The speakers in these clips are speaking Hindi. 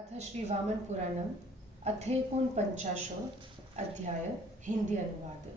अथ श्री वामन पुराणम अथेकोनपंचाशो अध्याय हिंदी अनुवाद।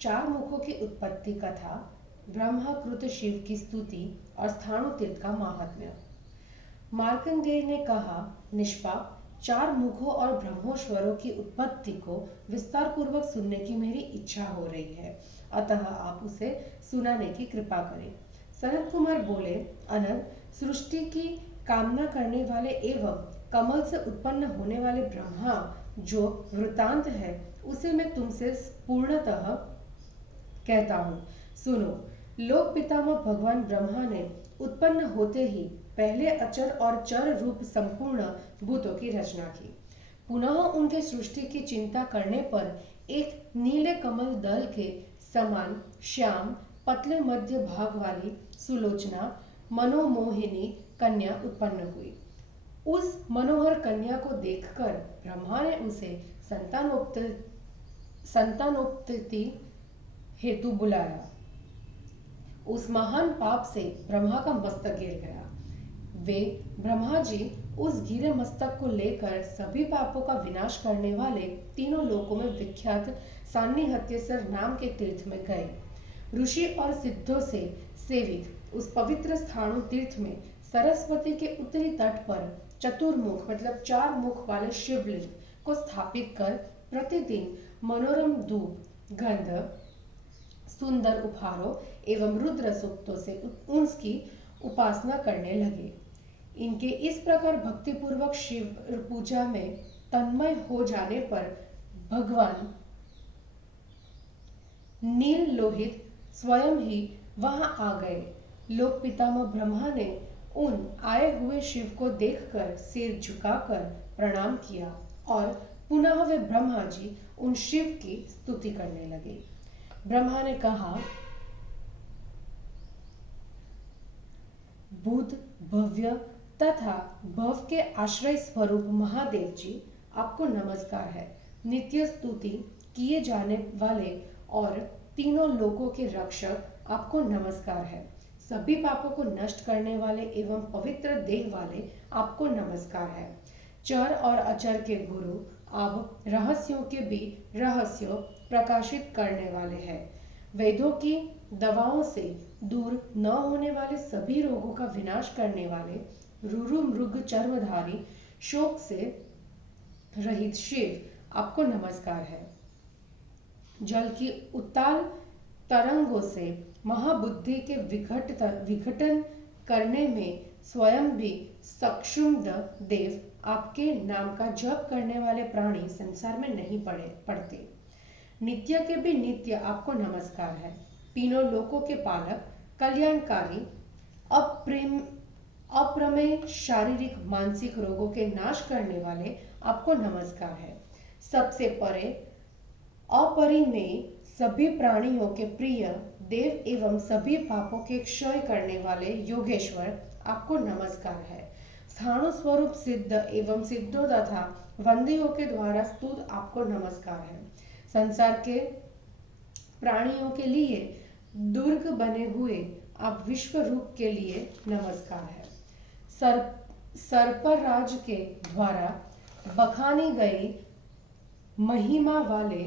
चार मुखों की उत्पत्ति कथा, ब्रह्माकृत शिव की स्तुति और स्थाणुतीर्थ का महात्म्य। मार्कंडेय ने कहा, निष्पाप, चार मुखों और ब्रह्मोश्वरों की उत्पत्ति को विस्तार पूर्वक सुनने की मेरी इच्छा हो रही है, अतः आप उसे सुनाने की कृपा करें। सनत कुमार बोले, अनंत, सृष्टि की कामना करने वाले एवं कमल से उत्पन्न होने वाले ब्रह्मा जो वृतांत है, उसे मैं तुमसे पूर्णतः कहता हूँ। सुनो, लोक पितामह भगवान ब्रह्मा ने उत्पन्न होते ही पहले अचर और चर रूप संपूर्ण भूतों की रचना की। पुनः उनके सृष्टि की चिंता करने पर एक नीले कमल दल के समान श्याम पतले मध्य भाग वाली सुलोचना मनोमोहिनी कन्या उत्पन्न हुई। उस मनोहर कन्या को देखकर ब्रह्मा ने उसे संतानोत्पत्ति हेतु बुलाया। उस महान पाप से ब्रह्मा का मस्तक गिर गया। वे ब्रह्मा जी उस गिरे मस्तक को लेकर सभी पापों का विनाश करने वाले तीनों लोकों में विख्यात सान्निहत्यसर नाम के तीर्थ में गए। ऋषि और सिद्धों से सेवित उस पवित्र स्थाणु तीर्थ में सरस्वती के उत्तरी तट पर चतुर्मुख मतलब चार मुख वाले शिवलिंग को स्थापित कर प्रतिदिन मनोरम धूप, गंध, सुंदर उपहारों एवं रुद्र सूक्तों से उसकी उपासना करने लगे। इनके इस प्रकार भक्तिपूर्वक शिव पूजा में तन्मय हो जाने पर भगवान नील लोहित स्वयं ही वहां आ गए। लोक पितामह ब्रह्मा ने उन आए हुए शिव को देखकर सिर झुकाकर प्रणाम किया और पुनः वे ब्रह्मा जी उन शिव की स्तुति करने लगे। ब्रह्मा ने कहा, बुद्ध, भव्य तथा भव के आश्रय स्वरूप महादेव जी, आपको नमस्कार है। नित्य स्तुति किए जाने वाले और तीनों लोकों के रक्षक, आपको नमस्कार है। सभी पापों को नष्ट करने वाले एवं पवित्र देह वाले, आपको नमस्कार है। चर और अचर के गुरु, आप रहस्यों के भी रहस्यों प्रकाशित करने वाले हैं। वेदों की दवाओं से दूर न होने वाले सभी रोगों का विनाश करने वाले, रुरु मृग चर्मधारी, शोक से रहित शिव, आपको नमस्कार है। जल की उताल तरंगों से महाबुद्धि के विघटन करने में स्वयं भी सक्षम देव, आपके नाम का जप करने वाले प्राणी संसार में नहीं पड़ते। नित्य के भी नित्य, आपको नमस्कार है। तीनों लोकों के पालक, कल्याणकारी, अप्रमेय शारीरिक मानसिक रोगों के नाश करने वाले, आपको नमस्कार है। सबसे परे अपरिमेय, सभी प्राणियों के प्रिय देव एवं सभी पापों के क्षय करने वाले योगेश्वर, आपको नमस्कार है। स्थाणु स्वरूप सिद्ध एवं सिद्धों तथा वंदियों के द्वारा स्तुत, आपको नमस्कार है। संसार के प्राणियों के लिए दुर्ग बने हुए आप विश्व रूप के लिए नमस्कार है। सर्पराज के द्वारा बखानी गई महिमा वाले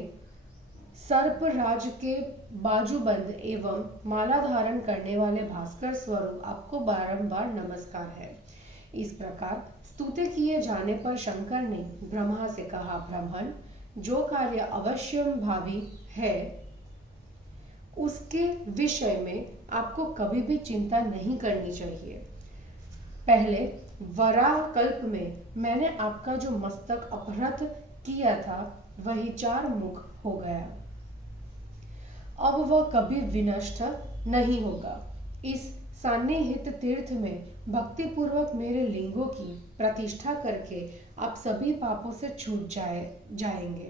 सर्पराज के बाजूबंद एवं माला धारण करने वाले भास्कर स्वरूप, आपको बारंबार नमस्कार है। इस प्रकार स्तुति किए जाने पर शंकर ने ब्रह्मा से कहा, ब्राह्मण, जो कार्य अवश्य भावी है उसके विषय में आपको कभी भी चिंता नहीं करनी चाहिए। पहले वराह कल्प में मैंने आपका जो मस्तक अपहृत किया था, वही चार मुख हो गया। अब वह कभी विनष्ट नहीं होगा। इस सान्निहित तीर्थ में भक्ति पूर्वक मेरे लिंगों की प्रतिष्ठा करके आप सभी पापों से छूट जाएंगे।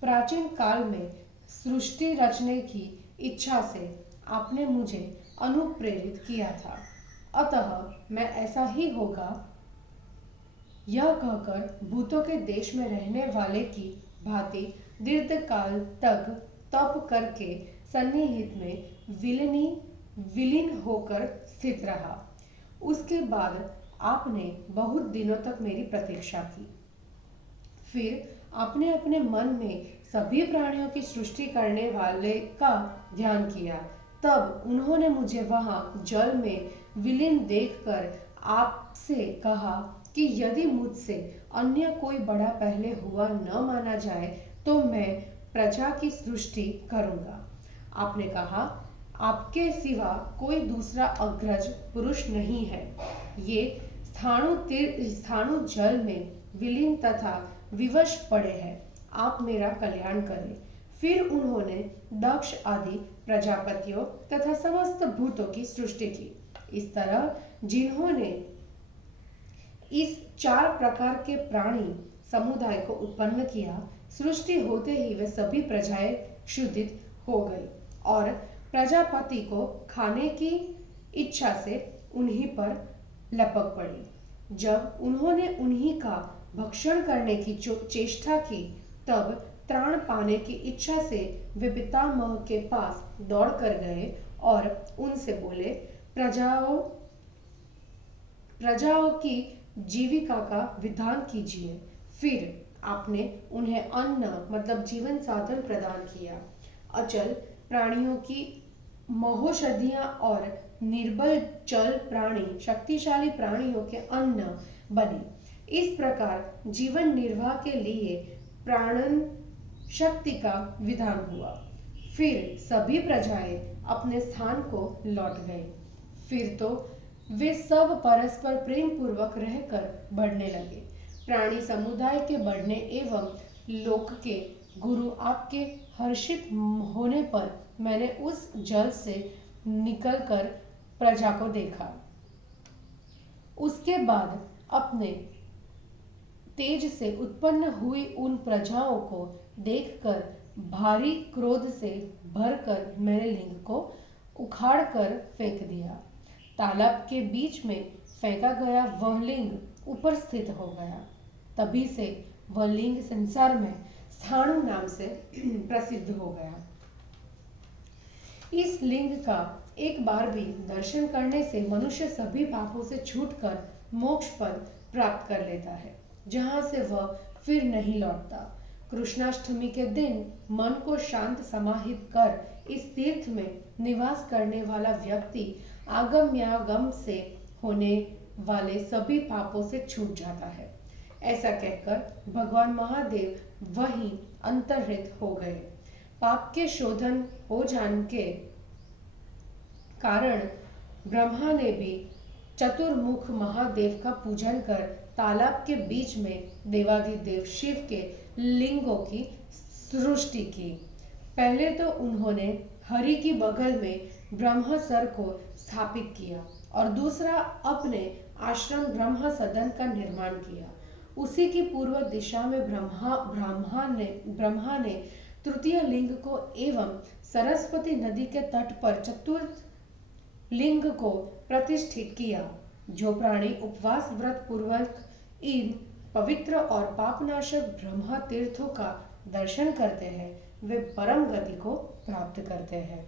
प्राचीन काल में सृष्टि रचने की इच्छा से आपने मुझे अनुप्रेरित किया था, अतः मैं ऐसा ही होगा, यह कहकर भूतों के देश में रहने वाले की भांति दीर्घ काल तक तप करके सन्निहित में विलीन होकर स्थित रहा। उसके बाद आपने बहुत दिनों तक मेरी प्रतीक्षा की। फिर आपने अपने मन में सभी प्राणियों की सृष्टि करने वाले का ध्यान किया। तब उन्होंने मुझे वहां जल में विलीन देखकर आपसे कहा कि यदि मुझसे अन्य कोई बड़ा पहले हुआ न माना जाए तो मैं प्रजा की सृष्टि करूंगा। आपने कहा, आपके सिवा कोई दूसरा अग्रज पुरुष नहीं है। ये स्थाणु जल में विलीन तथा विवश पड़े हैं। आप मेरा कल्याण करें। फिर उन्होंने दक्ष आदि प्रजापतियों तथा समस्त भूतों की सृष्टि की। इस तरह जिन्होंने इस 4 प्रकार के प्राणी समुदाय को उत्पन्न किया, सृष्टि होते ही वे सभी प्रजाएं क्षुधित हो गई और प्रजापति को खाने की इच्छा से उन्हीं पर लपक पड़ी। जब उन्होंने उन्हीं का भक्षण करने की चेष्टा की, तब त्राण पाने की इच्छा से वे पितामह के पास दौड़ कर गए और उनसे बोले, प्रजाओं की जीविका का विधान कीजिए। फिर आपने उन्हें अन्न मतलब जीवन साधन प्रदान किया। अचल प्राणियों की महौषधियां और निर्बल चल प्राणी शक्तिशाली प्राणियों के अन्न बने। इस प्रकार जीवन निर्वाह के लिए प्राणन शक्ति का विधान हुआ। फिर सभी प्रजाएं अपने स्थान को लौट गए। फिर तो वे सब परस्पर प्रेम पूर्वक रहकर बढ़ने लगे। प्राणी समुदाय के बढ़ने एवं लोक के गुरु आपके हर्षित होने पर मैंने उस जल से निकलकर प्रजा को देखा। उसके बाद अपने तेज से उत्पन्न हुई उन प्रजाओं को देखकर भारी क्रोध से भरकर मैंने लिंग को उखाड़कर फेंक दिया। तालाब के बीच में फेंका गया वह लिंग ऊपर स्थित हो गया। तभी से वह लिंग संसार में स्थाणु नाम से प्रसिद्ध हो गया। इस लिंग का एक बार भी दर्शन करने से मनुष्य सभी पापों से छूटकर मोक्ष पद प्राप्त कर लेता है, जहां से वह फिर नहीं लौटता। कृष्णाष्टमी के दिन मन को शांत समाहित कर इस तीर्थ में निवास करने वाला व्यक्ति आगम्यागम से होने वाले सभी पापों से छूट जाता है। ऐसा कहकर भगवान महादेव वहीं अंतर्हित हो गए। पाप के शोधन हो जाने के कारण ब्रह्मा ने भी चतुर्मुख महादेव का पूजन कर तालाब के बीच में देवाधिदेव शिव के लिंगों की सृष्टि की। पहले तो उन्होंने हरि की बगल में ब्रह्मसर को स्थापित किया और दूसरा अपने आश्रम ब्रह्म सदन का निर्माण किया। उसी की पूर्व दिशा में ब्रह्मा ने तृतीय लिंग को एवं सरस्वती नदी के तट पर चतुर्थ लिंग को प्रतिष्ठित किया। जो प्राणी उपवास व्रत पूर्वक इन पवित्र और पापनाशक ब्रह्म तीर्थों का दर्शन करते हैं, वे परम गति को प्राप्त करते हैं।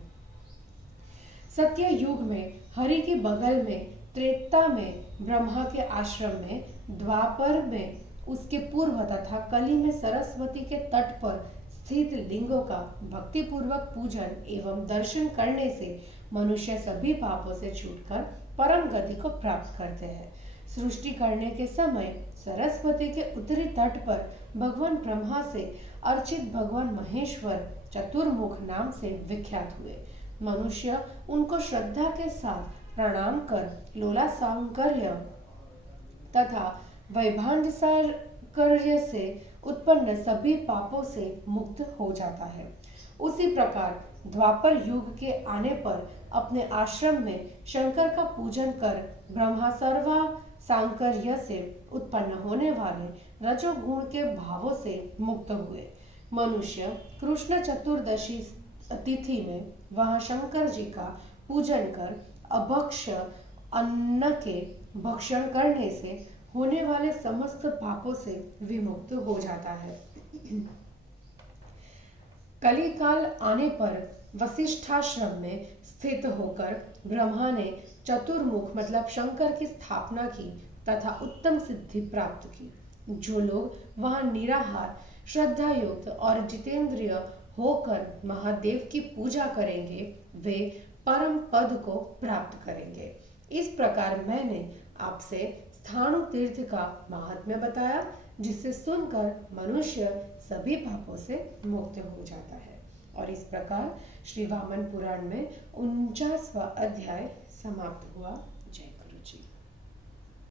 सत्य युग में हरि के बगल में, त्रेता में ब्रह्मा के आश्रम में, द्वापर में उसके पूर्व तथा कली में सरस्वती के तट पर स्थित लिंगों का भक्ति पूर्वक पूजन एवं दर्शन करने से मनुष्य सभी पापों से छूटकर परम गति को प्राप्त करते हैं। सृष्टि करने के समय सरस्वती के उत्तरी तट पर भगवान ब्रह्मा से अर्चित भगवान महेश्वर चतुर्मुख नाम से विख्यात हुए। मनुष्य उनको श्रद्धा के साथ प्रणाम कर लोला सांकर्य तथा वैभांडसाकर्य से उत्पन्न सभी पापों से मुक्त हो जाता है। उसी प्रकार द्वापर युग के आने पर अपने आश्रम में शंकर का पूजन कर ब्रह्मा सर्वा सांकर्य से उत्पन्न होने वाले रजोगुण के भावों से मुक्त हुए। मनुष्य कृष्ण चतुर्दशी तिथि में वहां शंकर जी का पूजन कर अभक्ष्य अन्न के भक्षण करने से होने वाले समस्त पापों से विमुक्त हो जाता है। कलिकाल आने पर वशिष्ठाश्रम में स्थित होकर ब्रह्मा ने चतुर्मुख मतलब शंकर की स्थापना की तथा उत्तम सिद्धि प्राप्त की। जो लोग वहां निराहार, श्रद्धा युक्त और जितेंद्रिय होकर महादेव की पूजा करेंगे वे परम पद को प्राप्त करेंगे। इस प्रकार मैंने आपसे स्थाणु तीर्थ का महात्म्य बताया, जिसे सुनकर मनुष्य सभी पापों से मुक्त हो जाता है। और इस प्रकार श्री वामन पुराण में 49वां अध्याय समाप्त हुआ।